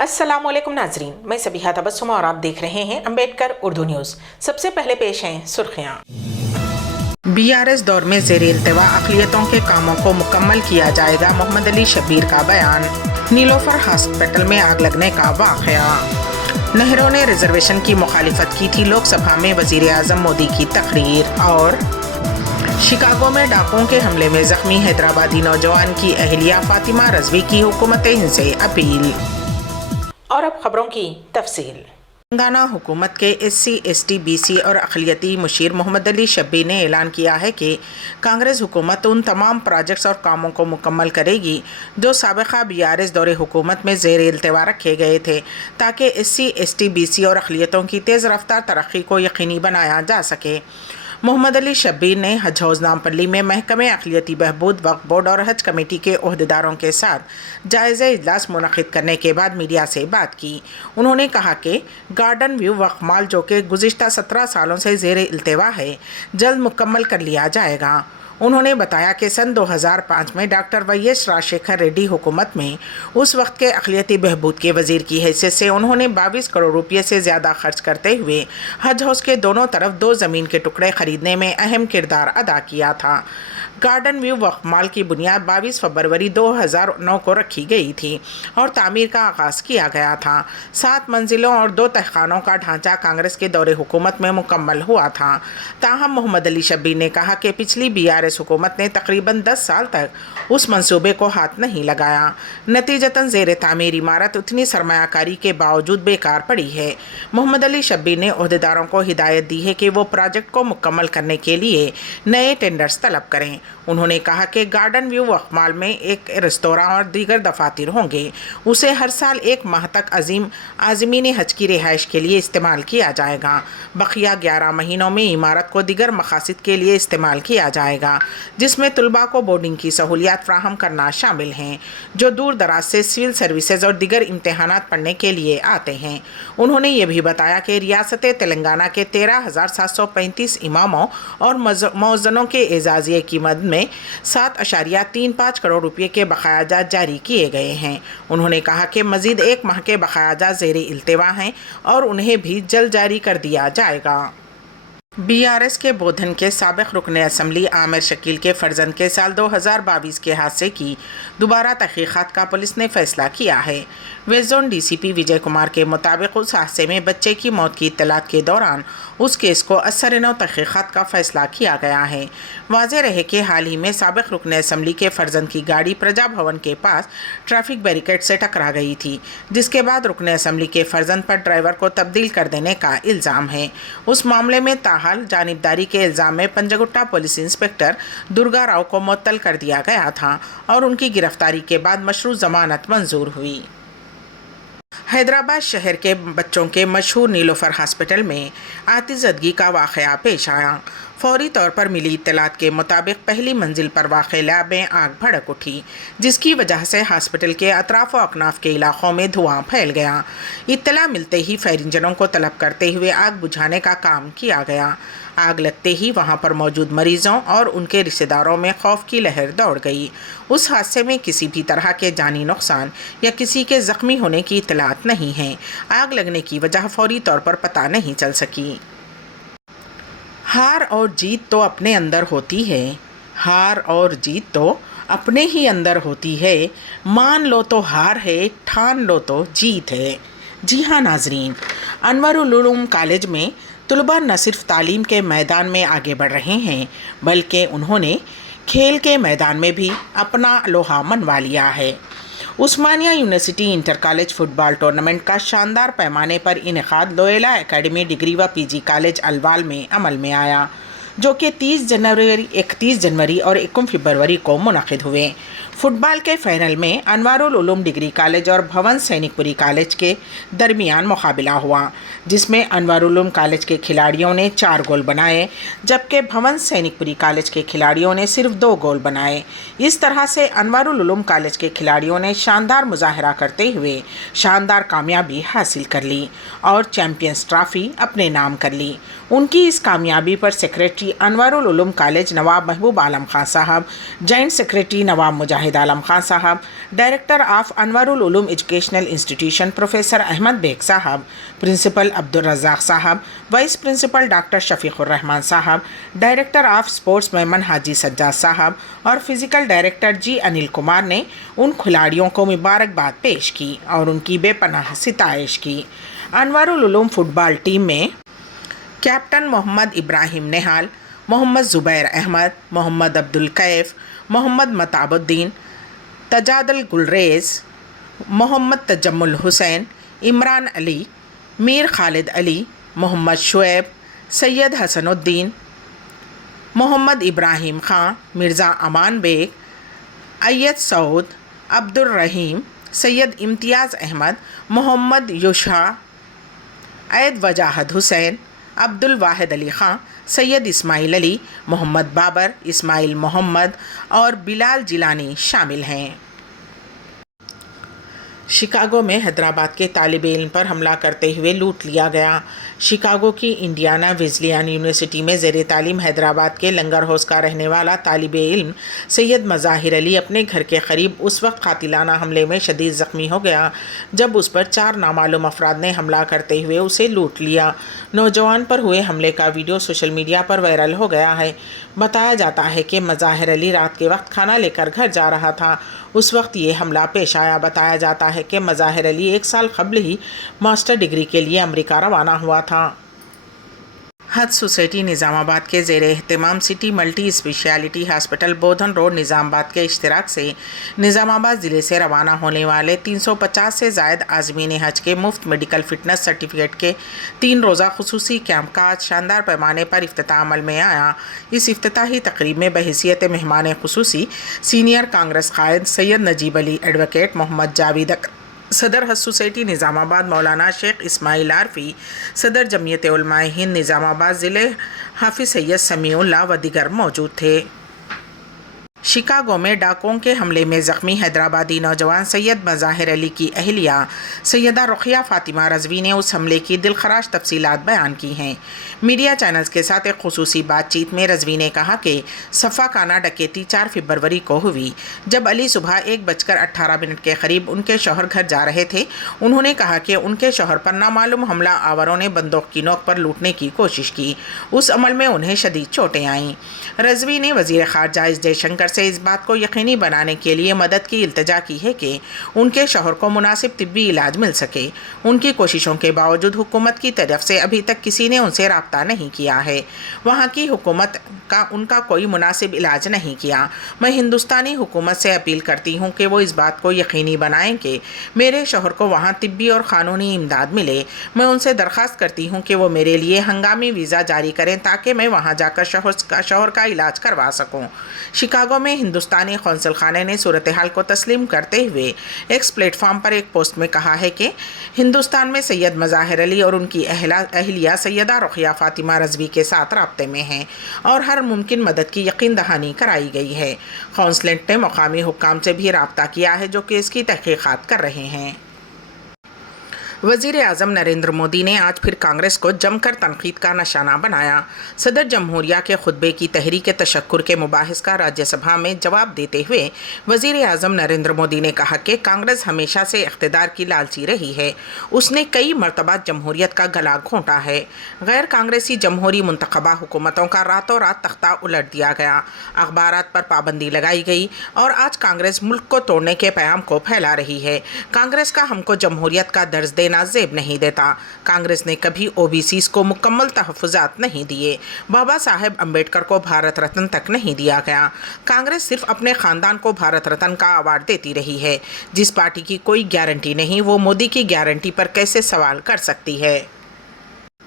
अस्सलामुअलैकुम नाजरीन, मैं सबिहा तबस्सुम और आप देख रहे हैं अम्बेडकर उर्दू न्यूज़। सबसे पहले पेश हैं सुर्खियाँ। बीआरएस दौर में ज़ेर-ए-इल्तिवा अक़लियतों के कामों को मुकम्मल किया जाएगा, मोहम्मद अली शब्बीर का बयान। नीलोफर हॉस्पिटल में आग लगने का वाक़या। नेहरू ने रिजर्वेशन की मुखालिफत की थी, लोकसभा में वज़ीर आज़म मोदी की तकरीर। और शिकागो में डाकुओं के हमले में ज़ख्मी हैदराबादी नौजवान की अहलिया फातिमा रज़वी की हुकूमत हिंद से अपील। और अब खबरों की तफसील। तेलंगाना हुकूमत के SC, ST, BC और अक़लियती मुशीर मोहम्मद अली शब्बीर ने ऐलान किया है कि कांग्रेस हुकूमत उन तमाम प्रोजेक्ट्स और कामों को मुकम्मल करेगी जो साबिक़ा BRS दौरे हुकूमत में ज़ेर-ए-इल्तिवा रखे गए थे, ताकि SC, ST, BC और अक़लियतों की तेज़ रफ्तार तरक्की को यकीनी बनाया जा सके। मोहम्मद अली शब्बीर ने हज हाउस नामपल्ली में महकमे अक़लियती बहबूद, वक्फ़ बोर्ड और हज कमेटी के ओहदेदारों के साथ जायज़ा इजलास मुनक़िद करने के बाद मीडिया से बात की। उन्होंने कहा कि गार्डन व्यू वक्फ़ माल, जो कि गुज़िश्ता 17 सालों से ज़ेर-ए-इल्तिवा है, जल्द मुकम्मल कर लिया जाएगा। उन्होंने बताया कि सन 2005 में डॉक्टर YS राजशेखर रेड्डी हुकूमत में उस वक्त के अक़लियती बहबूद के वज़ीर की हैसियत से उन्होंने 22 करोड़ रुपये से ज़्यादा खर्च करते हुए हज हाउस के दोनों तरफ 2 ज़मीन के टुकड़े ख़रीदने में अहम किरदार अदा किया था। गार्डन व्यू वक्फ़ माल की बुनियाद 22 फरवरी 2009 को रखी गई थी और तामीर का आगाज़ किया गया था। 7 मंजिलों और 2 तहखानों का ढांचा कांग्रेस के दौरे हुकूमत में मुकम्मल हुआ था। ताहम मोहम्मद अली शब्बीर ने कहा कि पिछली BRS हुकूमत ने तकरीबन 10 साल तक उस मंसूबे को हाथ नहीं लगाया। नतीजतन ज़ेर तामीर इमारत उतनी सरमायाकारी के बावजूद बेकार पड़ी है। मोहम्मद अली शब्बीर ने ओहदेदारों को हिदायत दी है कि वो प्रोजेक्ट को मुकम्मल करने के लिए नए टेंडर्स तलब करें। उन्होंने कहा कि गार्डन व्यू वक्फ़ माल में एक रेस्तोरां और दीगर दफातर होंगे। उसे हर साल 1 माह तक आज़मीन हज की रिहाइश के लिए इस्तेमाल किया जाएगा। बकिया 11 महीनों में इमारत को दीगर मकासद के लिए इस्तेमाल किया जाएगा, जिसमें तलबा को बोर्डिंग की सहूलियात फ्राहम करना शामिल हैं, जो दूर दराज से सिविल सर्विसेज और दीगर इम्तहानात पढ़ने के लिए आते हैं। उन्होंने ये भी बताया कि रियासत तेलंगाना के 13,735 इमामों और मौज़नों के एजाज़िये की मद में 7.35 करोड़ रुपये के बकायाजात जारी किए गए हैं। उन्होंने कहा कि मज़ीद 1 माह के बकायाजात ज़ेर-ए-इल्तिवा हैं और उन्हें भी जल्द जारी कर दिया जाएगा। BRS के बोधन के साबिक़ रुकन असम्बली आमिर शकील के फ़र्जंद के साल 2022 के हादसे की दोबारा तहक़ीक़ात का पुलिस ने फ़ैसला किया है। West zone DCP Vijay Kumar के मुताबिक उस हादसे में बच्चे की मौत की इत्तलात के दौरान उस केस को असर-ए-नौ तहक़ीक़ात का फ़ैसला किया गया है। वाज़ेह रहे कि हाल ही में साबिक़ रुकन असम्बली के फ़र्जंद की गाड़ी प्रजा भवन के पास ट्रैफिक बैरिकेड से टकरा गई थी, जिसके बाद रुकन असम्बली के फ़र्जंद पर ड्राइवर को तब्दील कर देने का इल्ज़ाम है। उस मामले में ताहाल जानिबदारी के इल्ज़ाम में पंजगुट्टा पुलिस इंस्पेक्टर दुर्गा राव को मुअत्तल कर दिया गया था और उनकी गिरफ्तारी के बाद मशरू ज़मानत मंजूर हुई। हैदराबाद शहर के बच्चों के मशहूर नीलोफर हॉस्पिटल में आतिशज़दगी का वाक़या पेश आया। फौरी तौर पर मिली इत्तलात के मुताबिक पहली मंजिल पर वाक़े लैब में आग भड़क उठी, जिसकी वजह से हॉस्पिटल के अतराफ़ व अकनाफ के इलाक़ों में धुआं फैल गया। इत्तला मिलते ही फायर इंजनों को तलब करते हुए आग बुझाने का काम किया गया। आग लगते ही वहां पर मौजूद मरीजों और उनके रिश्तेदारों में खौफ की लहर दौड़ गई। उस हादसे में किसी भी तरह के जानी नुकसान या किसी के ज़ख्मी होने की इत्तलात नहीं है। आग लगने की वजह फौरी तौर पर पता नहीं चल सकी। हार और जीत तो अपने अंदर होती है, हार और जीत तो अपने ही अंदर होती है। मान लो तो हार है, ठान लो तो जीत है। जी हाँ नाजरीन, अनवरुल उलूम कॉलेज में तलबा न सिर्फ तालीम के मैदान में आगे बढ़ रहे हैं, बल्कि उन्होंने खेल के मैदान में भी अपना लोहा मनवा लिया है। Osmania university inter college football tournament का शानदार पैमाने पर इनेकाद लोएला एकेडमी डिग्री व PG कॉलेज अलवाल में अमल में आया, जो कि 30 जनवरी, 31 जनवरी और 21 फरवरी को मुनक़िद हुए। फुटबॉल के फाइनल में अनवारुल उलूम डिग्री कॉलेज और भवन सैनिकपुरी कॉलेज के दरमियान मुकाबला हुआ, जिसमें अनवारुल उलूम कॉलेज के खिलाड़ियों ने 4 गोल बनाए, जबकि भवन सैनिकपुरी कॉलेज के खिलाड़ियों ने सिर्फ 2 गोल बनाए। इस तरह से अनवारुल उलूम कॉलेज के खिलाड़ियों ने शानदार मुजाहरा करते हुए शानदार कामयाबी हासिल कर ली और चैम्पियंस ट्रॉफी अपने नाम कर ली। ان کی اس کامیابی پر سیکریٹری انوارُ العلوم کالج نواب محبوب Alam Khan Sahab, joint secretary Nawab Mujahid Alam Khan Sahab, director of Anwarul Uloom educational institution professor Ahmed Baig Sahab, principal Abdul Razzaq Sahab, vice principal doctor Shafiq Urrahman Sahab, director of sports Memon Haji Sajjad Sahab اور physical director G Anil Kumar نے ان کھلاڑیوں کو مبارکباد پیش کی اور ان کی بے پناہ ستائش کی۔ انوارُ العلوم فٹ بال ٹیم میں کیپٹن محمد ابراہیم نہال، محمد زبیر احمد، محمد عبدالکیف، محمد متاب الدین، تجادل گلریز، محمد تجمل حسین، عمران علی، میر خالد علی، محمد شعیب، سید حسن الدین، محمد ابراہیم خان، مرزا امان بیگ، ایت سعود، عبد الرحیم، سید امتیاز احمد، محمد یشا، عید وجاہد حسین، عبد الواحد علی خان، سید اسماعیل علی، محمد بابر، اسماعیل محمد اور بلال جیلانی شامل ہیں۔ شکاگو میں حیدرآباد کے طالب علم پر حملہ کرتے ہوئے لوٹ لیا گیا۔ شکاگو کی انڈیانا ویزلین یونیورسٹی میں زیر تعلیم حیدرآباد کے لنگر ہاؤس کا رہنے والا طالب علم سید مظاہر علی اپنے گھر کے قریب اس وقت قاتلانہ حملے میں شدید زخمی ہو گیا جب اس پر 4 نامعلوم افراد نے حملہ کرتے ہوئے اسے لوٹ لیا۔ نوجوان پر ہوئے حملے کا ویڈیو سوشل میڈیا پر وائرل ہو گیا ہے۔ بتایا جاتا ہے کہ مظاہر علی رات کے وقت کھانا لے کر گھر جا رہا تھا، اس وقت یہ حملہ پیش آیا۔ بتایا جاتا ہے کہ مظاہر علی 1 سال قبل ہی ماسٹر ڈگری کے لیے امریکہ روانہ ہوا تھا۔ حج سوسائٹی نظام آباد کے زیر اہتمام city multi speciality hospital Bodhan road Nizamabad کے اشتراک سے نظام آباد ضلع سے روانہ ہونے والے 350 سے زائد عازمین حج کے مفت میڈیکل فٹنس سرٹیفکیٹ کے 3 روزہ خصوصی کیمپ کا آج شاندار پیمانے پر افتتاح عمل میں آیا۔ اس افتتاحی تقریب میں بحیثیت مہمان خصوصی سینئر کانگریس قائد سید نجیب علی، ایڈوکیٹ محمد جاوید اکرم، صدر حج سوسائٹی نظام آباد مولانا شیخ اسماعیل عارفی، صدر جمعیت علماء ہند نظام آباد ضلع حافظ سید سمیع اللہ و دیگر موجود تھے۔ شکاگو میں ڈاکوؤں کے حملے میں زخمی حیدرآبادی نوجوان سید مظاہر علی کی اہلیہ سیدہ رقیہ فاطمہ رضوی نے اس حملے کی دلخراش تفصیلات بیان کی ہیں۔ میڈیا چینلز کے ساتھ ایک خصوصی بات چیت میں رضوی نے کہا کہ صفاقانہ ڈکیتی 4 فروری کو ہوئی جب علی صبح 1:18 کے قریب ان کے شوہر گھر جا رہے تھے۔ انہوں نے کہا کہ ان کے شوہر پر نامعلوم حملہ آوروں نے بندوق کی نوک پر لوٹنے کی کوشش کی۔ اس عمل میں انہیں شدید چوٹیں آئیں۔ رضوی نے وزیر خارجہ ایس جے شنکر سے اس بات کو یقینی بنانے کے لیے مدد کی التجا کی ہے کہ ان کے شوہر کو مناسب طبی علاج مل سکے۔ ان کی کوششوں کے باوجود حکومت کی طرف سے ابھی تک کسی نے ان سے رابطہ نہیں کیا ہے۔ وہاں کی حکومت کا ان کا کوئی مناسب علاج نہیں کیا۔ میں ہندوستانی حکومت سے اپیل کرتی ہوں کہ وہ اس بات کو یقینی بنائیں کہ میرے شوہر کو وہاں طبی اور قانونی امداد ملے۔ میں ان سے درخواست کرتی ہوں کہ وہ میرے لیے ہنگامی ویزا جاری کریں تاکہ میں وہاں جا کر شوہر کا علاج کروا سکوں۔ شکاگو میں ہندوستانی قونصل خانے نے صورتحال کو تسلیم کرتے ہوئے ایکس پلیٹ فارم پر ایک پوسٹ میں کہا ہے کہ ہندوستان میں سید مظاہر علی اور ان کی اہلیہ سیدہ رقیہ فاطمہ رضوی کے ساتھ رابطے میں ہیں اور ہر ممکن مدد کی یقین دہانی کرائی گئی ہے۔ قونصلیٹ نے مقامی حکام سے بھی رابطہ کیا ہے جو کہ اس کی تحقیقات کر رہے ہیں۔ وزیر اعظم نریندر مودی نے آج پھر کانگریس کو جم کر تنقید کا نشانہ بنایا۔ صدر جمہوریہ کے خطبے کی تحریک تشکر کے مباحث کا راجیہ سبھا میں جواب دیتے ہوئے وزیر اعظم نریندر مودی نے کہا کہ کانگریس ہمیشہ سے اقتدار کی لالچی رہی ہے۔ اس نے کئی مرتبہ جمہوریت کا گلا گھونٹا ہے۔ غیر کانگریسی جمہوری منتخبہ حکومتوں کا راتوں رات تختہ الٹ دیا گیا، اخبارات پر پابندی لگائی گئی اور آج کانگریس ملک کو توڑنے کے پیام کو پھیلا رہی ہے۔ کانگریس کا ہم کو جمہوریت کا درس دینا زیب نہیں دیتا۔ کانگریس نے کبھی او بی سیز کو مکمل تحفظات نہیں دیے۔ بابا صاحب امبیڈکر کو بھارت رتن تک نہیں دیا گیا۔ کانگریس صرف اپنے خاندان کو بھارت رتن کا ایوارڈ دیتی رہی ہے۔ جس پارٹی کی کوئی گارنٹی نہیں وہ مودی کی گارنٹی پر کیسے سوال کر سکتی ہے؟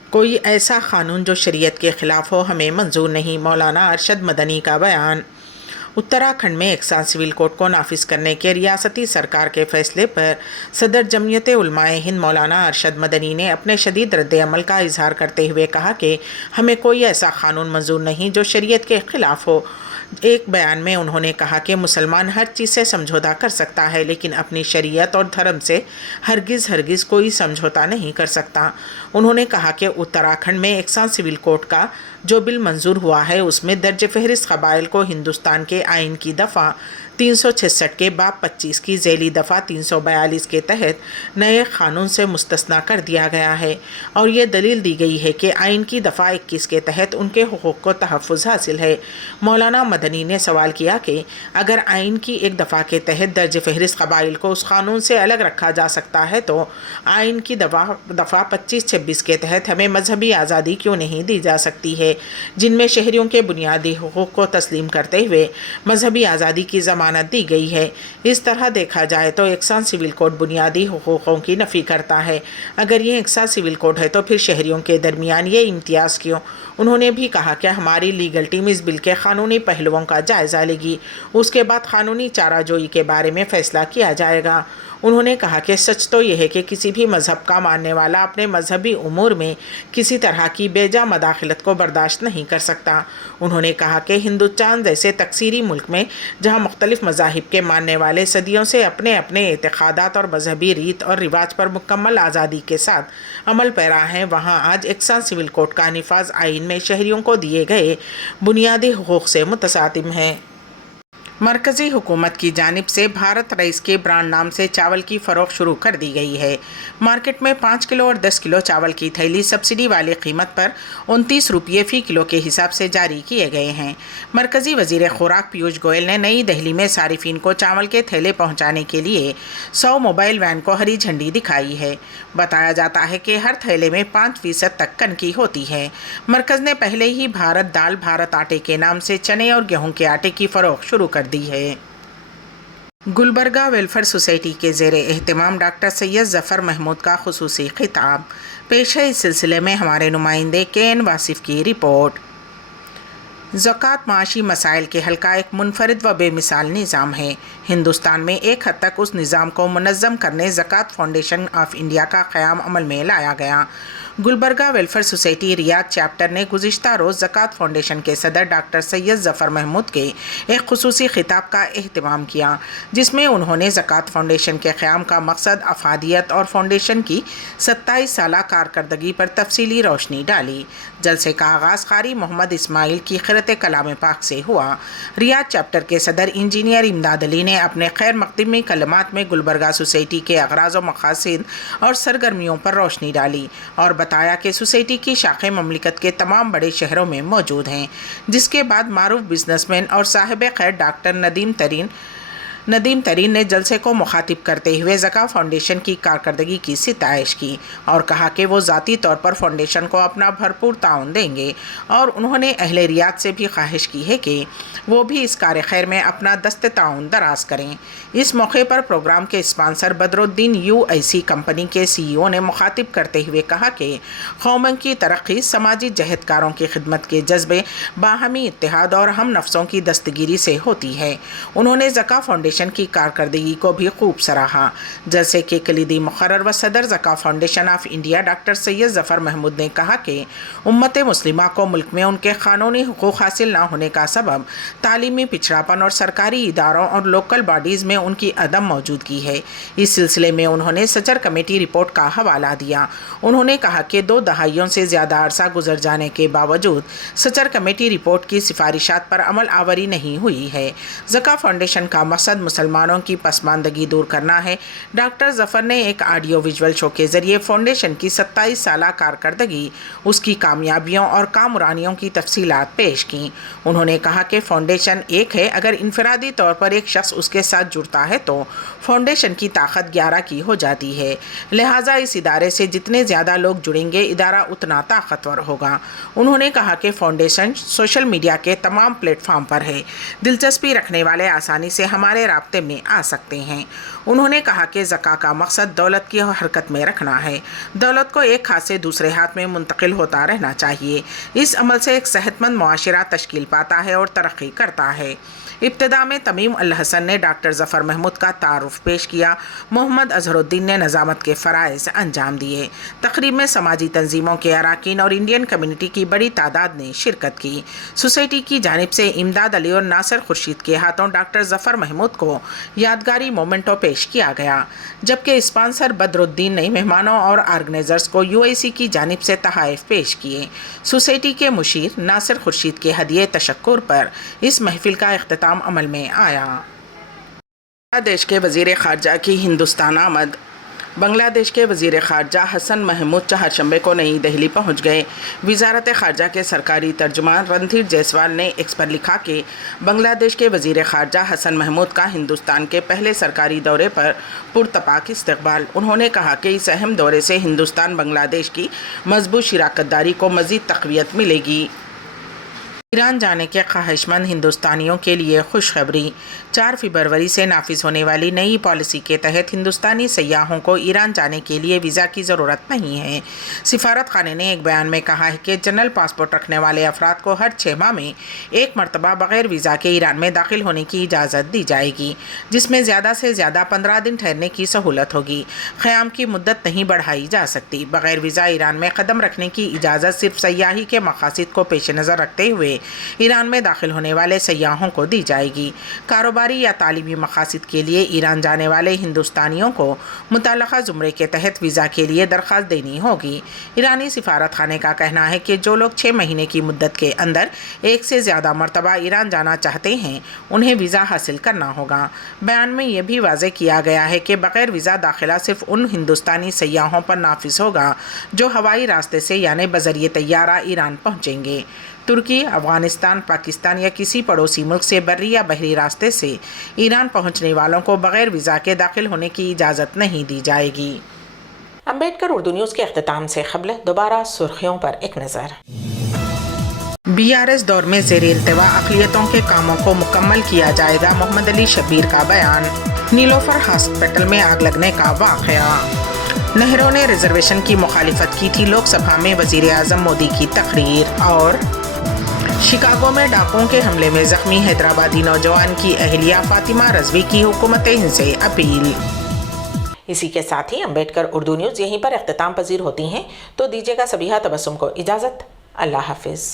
کوئی ایسا قانون جو شریعت کے خلاف ہو ہمیں منظور نہیں، مولانا ارشد مدنی کا بیان۔ उत्तराखंड में एक्सान सिविल कोड को नाफिज करने के रियासती सरकार के फैसले पर सदर जमीयत उलमाए हिंद मौलाना अरशद मदनी ने अपने शदीद रद्द अमल का इजहार करते हुए कहा कि हमें कोई ऐसा कानून मंजूर नहीं जो शरीयत के खिलाफ हो। एक बयान में उन्होंने कहा कि मुसलमान हर चीज़ से समझौता कर सकता है, लेकिन अपनी शरीयत और धर्म से हरगिज़ कोई समझौता नहीं कर सकता। उन्होंने कहा कि उत्तराखंड में एक्सान सिविल कोड का जो बिल मंजूर हुआ है उसमें दर्ज फहरिस्त कबाइल को हिंदुस्तान के आइन की दफ़ा 366 के बाब 25 की झैली दफ़ा 342 के तहत नए कानून से मुस्तस्ना कर दिया गया है और ये दलील दी गई है कि आइन की दफ़ा 21 के तहत उनके हुकूक को तहफ़्फ़ुज़ हासिल है। मौलाना मदनी ने सवाल किया कि अगर आइन की एक दफ़ा के तहत दर्ज फहरिस्त कबाइल को उस कानून से अलग रखा जा सकता है तो आइन की दफ़ा 25-26 के तहत हमें मजहबी आज़ादी क्यों नहीं दी जा सकती है, जिनमें शहरियों के बुनियादी हुकूक को तस्लीम करते हुए मजहबी आज़ादी की ज़मानत दी गई है। इस तरह देखा जाए तो एक्सान सिविल कोड बुनियादी हुकूकों की नफ़ी करता है। अगर ये एक्सान सिविल कोड है तो फिर शहरियों के दरमियान ये इम्तियाज़ क्यों? उन्होंने भी कहा कि हमारी लीगल टीम इस बिल के कानूनी पहलुओं का जायज़ा लेगी, उसके बाद कानूनी चाराजोई के बारे में फ़ैसला किया जाएगा। उन्होंने कहा कि सच तो यह है कि किसी भी मज़हब का मानने वाला अपने मजहबी उमूर में किसी तरह की बेजा मदाखलत को बर्दाश्त नहीं कर सकता। उन्होंने कहा कि हिंदुस्तान जैसे तकसीरी मुल्क में जहाँ मुख्तलिफ मज़ाहिब के मानने वाले सदियों से अपने अपने एतक़ादात और मजहबी रीत और रिवाज पर मुकम्मल आज़ादी के साथ अमल पैरा हैं, वहाँ आज एक्सान सिविल कोड का निफाज आइन में शहरियों को दिए गए बुनियादी हुकूक से मुतसातिम है। मरकज़ी हुकूमत की जानिब से भारत राइस के ब्रांड नाम से चावल की फ़रोख्त शुरू कर दी गई है। मार्केट में 5 किलो और 10 किलो चावल की थैली सब्सिडी वाली कीमत पर 29 रुपये फ़ी किलो के हिसाब से जारी किए गए हैं। मरकज़ी वज़ीर खुराक पीयूष गोयल ने नई दिल्ली में सारिफिन को चावल के थैले पहुँचाने के लिए 100 मोबाइल वैन को हरी झंडी दिखाई है। बताया जाता है कि हर थैले में 5% तक कनकी होती है। मरकज़ ने पहले ही भारत दाल भारत आटे के नाम से चने और गेहूँ के आटे की फ़रोख्त शुरू कर दी है। गुलबर्गा वेलफेयर सोसाइटी के ज़ेरे एहतमाम डॉक्टर सैयद ज़फ़र महमूद का खुसूसी खिताब पेश है। इस सिलसिले में हमारे नुमाइंदे के वासिफ़ की रिपोर्ट। ज़कात माशी मसाइल के हल का एक मुनफरिद व बेमिसाल निज़ाम है। हिंदुस्तान में एक हद तक उस निज़ाम को मुनज़्ज़म करने ज़कात फाउंडेशन ऑफ इंडिया का क़याम अमल में लाया गया। Gulbarga welfare society Riyadh chapter ने गुज़िश्ता रोज़ ज़कात फाउंडेशन के सदर डॉक्टर सैयद ज़फ़र महमूद के एक खुसूसी खिताब का एहतमाम किया, जिसमें उन्होंने ज़कात फाउंडेशन के क़याम का मकसद, अफादियत और फाउंडेशन की 27 साला कारकर्दगी पर तफसीली रोशनी डाली। जलसे का आगाज़ क़ारी मोहम्मद इस्माइल की क़िरात कलाम पाक से हुआ। रियाद चैप्टर के सदर इंजीनियर इमदाद अली ने अपने खैर मक़दमी कलमात में गुलबर्गा सोसाइटी के अग़राज़ व मक़ासिद और सरगर्मियों पर रोशनी डाली और बताया कि सोसाइटी की शाखें ममलिकत के तमाम बड़े शहरों में मौजूद हैं। जिसके बाद मारूफ बिजनेसमैन और साहिब खैर डॉक्टर नदीम तरीन ने जलसे को मुखातिब करते हुए ज़का फाउंडेशन की कारकर्दगी की सिताइश की और कहा कि वो ज़ाती तौर पर फाउंडेशन को अपना भरपूर ताउन देंगे और उन्होंने अहले रियाद से भी ख्वाहिश की है कि वो भी इस कार खैर में अपना दस्त ताउन दराज करें। इस मौके पर प्रोग्राम के स्पॉन्सर बदरुद्दीन UIC कंपनी के CEO ने मुखातिब करते हुए कहा कि कौम की तरक्की समाजी जहदकारों की खिदमत के जज्बे, बाहमी इत्तेहाद और हम नफ्सों की दस्तगिरी से होती है। उन्होंने ज़का फाउंडेशन की कारकर्दगी को भी खूब सराहा। जैसे कि कलीदी मुकर्रर व सदर Zakat Foundation of India doctor Syed Zafar Mahmood ने कहा कि उम्मत मुस्लिमा को मुल्क में उनके क़ानूनी हुकूक हासिल न होने का सबब तालीमी पिछड़ापन और सरकारी इदारों और लोकल बॉडीज़ में उनकी अदम मौजूदगी है। इस सिलसिले में उन्होंने सचर कमेटी रिपोर्ट का हवाला दिया। उन्होंने कहा कि 2 दहाइयों से ज़्यादा अरसा गुजर जाने के बावजूद सचर कमेटी रिपोर्ट की सिफारिशात पर अमल आवरी नहीं हुई है। ज़का फाउंडेशन का मकसद मुसलमानों की पसमानदगी दूर करना है। डॉक्टर ज़फ़र ने एक ऑडियो विजुअल शो के ज़रिए फाउंडेशन की 27 साला कारकर्दगी, उसकी कामयाबियों और कामरानियों की तफसीलात पेश की। उन्होंने कहा कि फाउंडेशन एक है, अगर इनफरादी तौर पर एक शख्स उसके साथ जुड़ता है तो फाउंडेशन की ताकत 11 की हो जाती है। लिहाजा इस इदारे से जितने ज़्यादा लोग जुड़ेंगे इदारा उतना ताकतवर होगा। उन्होंने कहा कि फाउंडेशन सोशल मीडिया के तमाम प्लेटफॉर्म पर है। दिलचस्पी रखने वाले आसानी से हमारे राब्ते में आ सकते हैं। उन्होंने कहा कि ज़का का मकसद दौलत की हरकत में रखना है। दौलत को एक हाथ से दूसरे हाथ में मुंतकिल होता रहना चाहिए। इस अमल से एक सेहतमंद मुआशरा तश्कील पाता है और तरक्की करता है। ابتدا میں تمیم الحسن نے ڈاکٹر ظفر محمود کا تعارف پیش کیا. محمد اظہر الدین نے نظامت کے فرائض انجام دیے. تقریب میں سماجی تنظیموں کے اراکین اور انڈین کمیونٹی کی بڑی تعداد نے شرکت کی. سوسائٹی کی جانب سے امداد علی اور ناصر خورشید کے ہاتھوں ڈاکٹر ظفر محمود کو یادگاری مومنٹو پیش کیا گیا، جبکہ اسپانسر بدر الدین نے مہمانوں اور آرگنائزرز کو UIC کی جانب سے تحائف پیش کیے. سوسائٹی کے مشیر ناصر خورشید کے ہدیے تشکر پر اس محفل کا اختتام عمل میں آیا. بنگلہ دیش کے وزیر خارجہ کی ہندوستان آمد. بنگلہ دیش کے وزیر خارجہ حسن محمود چہارشنبے کو نئی دہلی پہنچ گئے. وزارت خارجہ کے سرکاری ترجمان رندھیر جیسوال نے ایکس پر لکھا کہ بنگلہ دیش کے وزیر خارجہ حسن محمود کا ہندوستان کے پہلے سرکاری دورے پر پرتپاک استقبال. انہوں نے کہا کہ اس اہم دورے سے ہندوستان بنگلہ دیش کی مضبوط شراکت داری کو مزید تقویت ملے گی. ایران جانے کے خواہش مند ہندوستانیوں کے لیے خوشخبری. 4 فروری سے نافذ ہونے والی نئی پالیسی کے تحت ہندوستانی سیاحوں کو ایران جانے کے لیے ویزا کی ضرورت نہیں ہے. سفارت خانے نے ایک بیان میں کہا ہے کہ جنرل پاسپورٹ رکھنے والے افراد کو ہر 6 ماہ میں ایک مرتبہ بغیر ویزا کے ایران میں داخل ہونے کی اجازت دی جائے گی، جس میں زیادہ سے زیادہ 15 دن ٹھہرنے کی سہولت ہوگی. قیام کی مدت نہیں بڑھائی جا سکتی. بغیر ویزا ایران میں قدم رکھنے کی اجازت صرف سیاحی کے مقاصد کو پیش نظر رکھتے ہوئے ایران میں داخل ہونے والے سیاحوں کو دی جائے گی. کاروباری یا تعلیمی مقاصد کے لیے ایران جانے والے ہندوستانیوں کو متعلقہ زمرے کے تحت ویزا کے لیے درخواست دینی ہوگی. ایرانی سفارت خانے کا کہنا ہے کہ جو لوگ 6 مہینے کی مدت کے اندر ایک سے زیادہ مرتبہ ایران جانا چاہتے ہیں انہیں ویزا حاصل کرنا ہوگا. بیان میں یہ بھی واضح کیا گیا ہے کہ بغیر ویزا داخلہ صرف ان ہندوستانی سیاحوں پر نافذ ہوگا جو ہوائی راستے سے یعنی بذریعہ طیارہ ایران پہنچیں گے. ترکی، افغانستان، پاکستان یا کسی پڑوسی ملک سے بری یا بحری راستے سے ایران پہنچنے والوں کو بغیر ویزا کے داخل ہونے کی اجازت نہیں دی جائے گی. امبیڈکر اردو نیوز کے اختتام سے قبل دوبارہ سرخیوں پر ایک نظر. BRS دور میں زیر التوا اقلیتوں کے کاموں کو مکمل کیا جائے گا. محمد علی شبیر کا بیان. نیلوفر ہاسپٹل میں آگ لگنے کا واقعہ. نہرو نے ریزرویشن کی مخالفت کی تھی. لوک سبھا میں وزیر اعظم مودی کی تقریر. اور شکاگو میں ڈاکوؤں کے حملے میں زخمی حیدرآبادی نوجوان کی اہلیہ فاطمہ رضوی کی حکومت ہند سے اپیل. اسی کے ساتھ ہی امبیڈکر اردو نیوز یہیں پر اختتام پذیر ہوتی ہیں، تو دیجیے گا سبیحہ تبسم کو اجازت. اللہ حافظ.